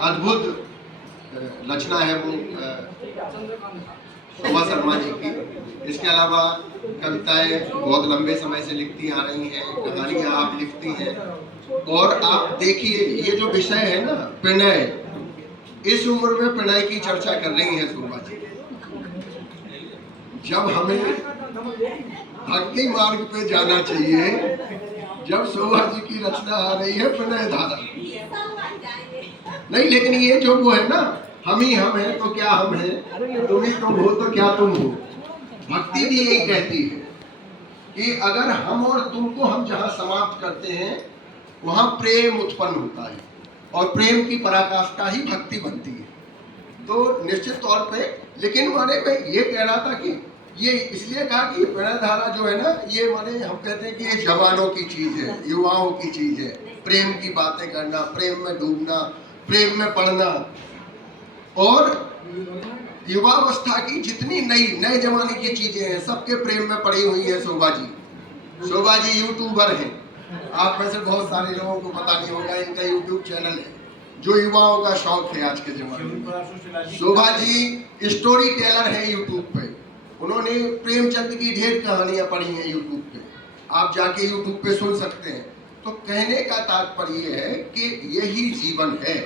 अद्भुत रचना है वो शोभा शर्मा जी की। इसके अलावा कविताएं बहुत लंबे समय से लिखती आ रही हैं, कहानियां आप लिखती हैं। और आप देखिए ये जो विषय है ना प्रणय, इस उम्र में प्रणय की चर्चा कर रही है शोभा जी। जब हमें भक्ति मार्ग पे जाना चाहिए, जब शोभा जी की रचना आ रही है प्रणय धारा। नहीं, लेकिन ये जो वो है ना, हम ही हम हैं तो क्या हम हैं, तुम ही तुम हो तो क्या तुम हो। भक्ति भी यही कहती है कि अगर हम और तुम को हम जहां समाप्त करते हैं वहां प्रेम उत्पन्न होता है, और प्रेम की पराकाष्ठा ही भक्ति बनती है। तो निश्चित तौर पे, लेकिन माने मैं ये कह रहा था कि ये इसलिए कहा कि प्रणय धारा जो है ना, ये माने हम कहते हैं कि ये जवानों की चीज है, युवाओं की चीज है। प्रेम की बातें करना, प्रेम में डूबना, प्रेम में पढ़ना, और युवावस्था की जितनी नए जमाने की चीजें हैं सबके प्रेम में पड़ी हुई है शोभा जी। शोभा जी यूट्यूबर हैं, आप में से बहुत सारे लोगों को पता नहीं होगा, इनका यूट्यूब चैनल है जो युवाओं का शौक है आज के जमाने में। शोभा जी स्टोरी टेलर है यूट्यूब पे, उन्होंने प्रेमचंद की ढेर कहानियां पढ़ी हैं यूट्यूब पे, आप जाके यूट्यूब पे सुन सकते हैं। तो कहने का तात्पर्य है कि यही जीवन है,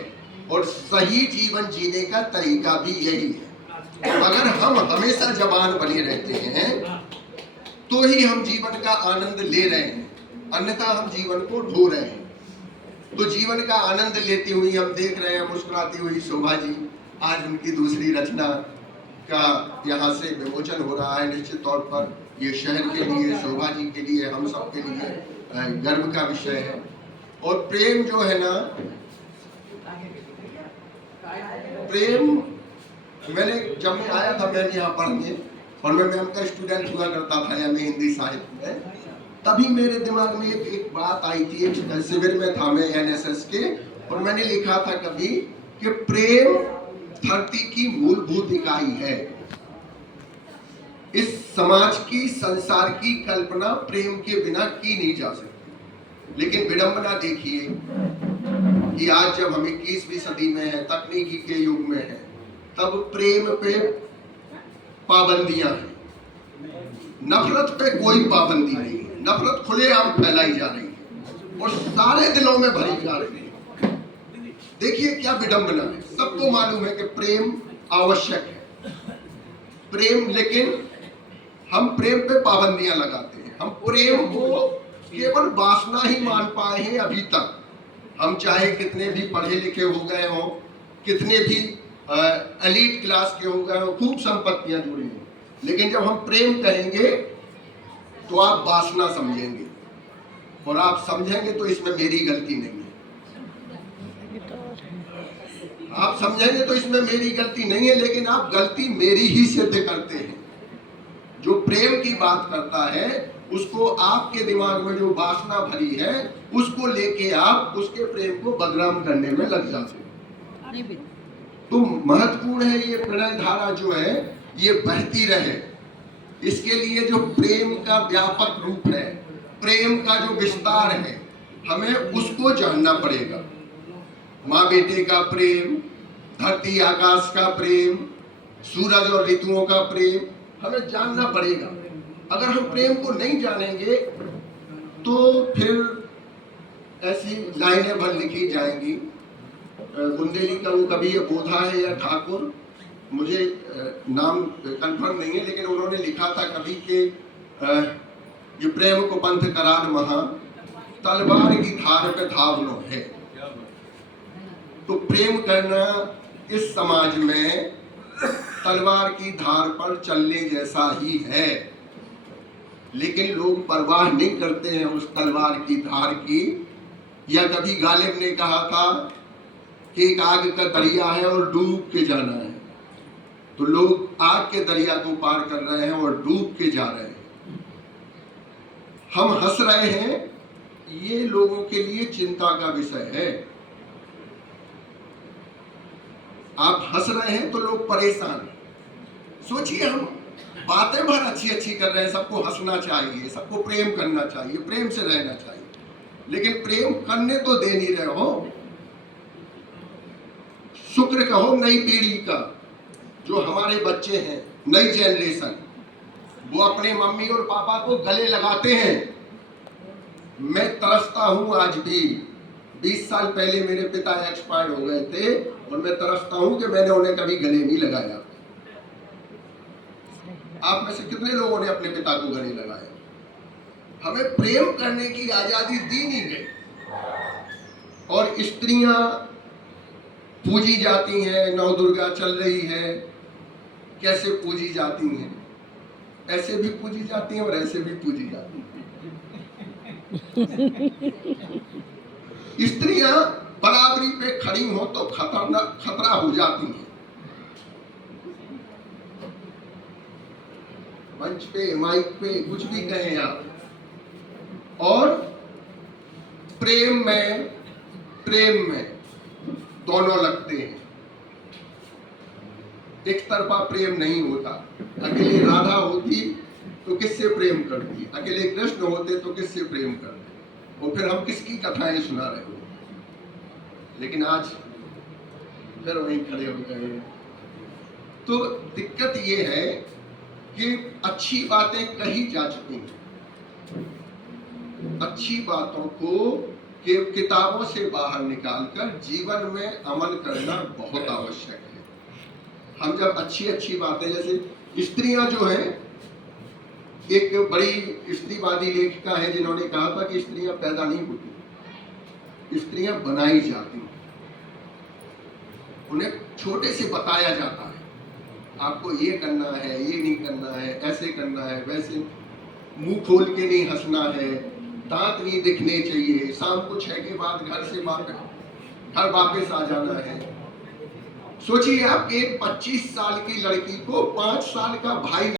और सही जीवन जीने का तरीका भी यही है। अगर हम हमेशा जवान बने रहते हैं तो ही हम जीवन का आनंद ले रहे हैं, अन्यथा हम जीवन को ढो रहे हैं। तो जीवन का आनंद लेती हुई हम देख रहे हैं मुस्कुराती हुई शोभा जी। आज उनकी दूसरी रचना का यहाँ से विमोचन हो रहा है। निश्चित तौर पर ये शहर के लिए, शोभा जी के लिए, हम सब के लिए गर्व का विषय है। और प्रेम जो है ना, प्रेम, मैंने जब मैं आया था मैम यहाँ पढ़ने, और मैं मैम का स्टूडेंट हुआ करता था एमए हिंदी साहित्य में, तभी मेरे दिमाग में एक बात आई थी। एक शिविर में था मैं एनएसएस के, और मैंने लिखा था कभी कि प्रेम धरती की मूलभूत इकाई है। इस समाज की, संसार की कल्पना प्रेम के बिना की नहीं जा सकती। लेकिन विडंबना देखिए कि आज जब हम 21वीं सदी में है, तकनीकी के युग में है, तब प्रेम पे पाबंदियां हैं, नफरत पे कोई पाबंदी नहीं है। नफरत खुलेआम फैलाई जा रही है और सारे दिलों में भरी जा रही है। देखिए क्या विडंबना है। सबको मालूम है कि प्रेम आवश्यक है, प्रेम, लेकिन हम प्रेम पे पाबंदियां लगाते हैं। हम प्रेम को केवल वासना ही मान पाए हैं अभी तक। हम चाहे कितने भी पढ़े लिखे हो गए हों, कितने भी एलीट क्लास के हो गए हों, खूब संपत्तियां जुड़ी हों, लेकिन जब हम प्रेम कहेंगे तो आप वासना समझेंगे, और आप समझेंगे तो इसमें मेरी गलती नहीं है। आप समझेंगे तो इसमें मेरी गलती नहीं है, लेकिन आप गलती मेरी ही सिद्ध करते हैं। जो प्रेम की बात करता है उसको, आपके दिमाग में जो वासना भरी है उसको लेके आप उसके प्रेम को बदनाम करने में लग जाते हैं। तो महत्वपूर्ण है ये प्रणय धारा जो है ये बहती रहे। इसके लिए जो प्रेम का व्यापक रूप है, प्रेम का जो विस्तार है, हमें उसको जानना पड़ेगा। माँ बेटे का प्रेम, धरती आकाश का प्रेम, सूरज और ऋतुओं का प्रेम हमें जानना पड़ेगा। अगर हम प्रेम को नहीं जानेंगे तो फिर ऐसी लाइनें भर लिखी जाएंगी। बुंदेली का वो कभी ये बोधा है या ठाकुर, मुझे नाम कंफर्म नहीं है, लेकिन उन्होंने लिखा था कभी कि ये प्रेम को पंथ करार महा, तलवार की धार पे धावनो है। तो प्रेम करना इस समाज में तलवार की धार पर चलने जैसा ही है, लेकिन लोग परवाह नहीं करते हैं उस तलवार की धार की। या कभी गालिब ने कहा था कि एक आग का दरिया है और डूब के जाना है, तो लोग आग के दरिया को पार कर रहे हैं और डूब के जा रहे हैं। हम हंस रहे हैं, ये लोगों के लिए चिंता का विषय है। आप हंस रहे हैं तो लोग परेशान हैं। सोचिए, हम बातें भर अच्छी अच्छी कर रहे हैं, सबको हंसना चाहिए, सबको प्रेम करना चाहिए, प्रेम से रहना चाहिए, लेकिन प्रेम करने तो दे नहीं रहे हो। शुक्र कहो नई पीढ़ी का, जो हमारे बच्चे हैं, नई जनरेशन, वो अपने मम्मी और पापा को गले लगाते हैं। मैं तरसता हूं आज भी। 20 साल पहले मेरे पिता एक्सपायर हो गए थे और मैं तरसता हूं कि मैंने उन्हें कभी गले नहीं लगाया। आप में से कितने लोगों ने अपने पिता को गले लगाया? हमें प्रेम करने की आजादी दी नहीं गई। और स्त्रियां पूजी जाती हैं, नव दुर्गा चल रही है, कैसे पूजी जाती हैं? ऐसे भी पूजी जाती हैं और ऐसे भी पूजी जाती हैं। स्त्रियां बराबरी पे खड़ी हो तो खतरा हो जाती हैं। मंच पे, माइक पे, कुछ भी कहें आप। और प्रेम में दोनों लगते हैं। एक तरफा प्रेम नहीं होता। अकेले राधा होती तो किससे प्रेम करती, अकेले कृष्ण होते तो किससे प्रेम करते, और फिर हम किसकी कथाएं सुना रहे हो। लेकिन आज फिर वहीं खड़े हो गए। तो दिक्कत ये है कि अच्छी बातें कही जा चुकी हैं। अच्छी बातों को कि किताबों से बाहर निकालकर जीवन में अमल करना बहुत आवश्यक है। हम जब अच्छी बातें, जैसे स्त्रियां जो हैं, एक बड़ी स्त्रीवादी लेखिका है जिन्होंने कहा था कि स्त्रियां पैदा नहीं होती, स्त्रियां बनाई जाती हैं। उन्हें छोटे से बताया जाता है, आपको ये करना है, ये नहीं करना है, ऐसे करना है, वैसे, मुंह खोल के नहीं हंसना है, दांत नहीं दिखने चाहिए, शाम को 6 के बाद घर वापस आ जाना है। सोचिए आप, एक 25 साल की लड़की को 5 साल का भाई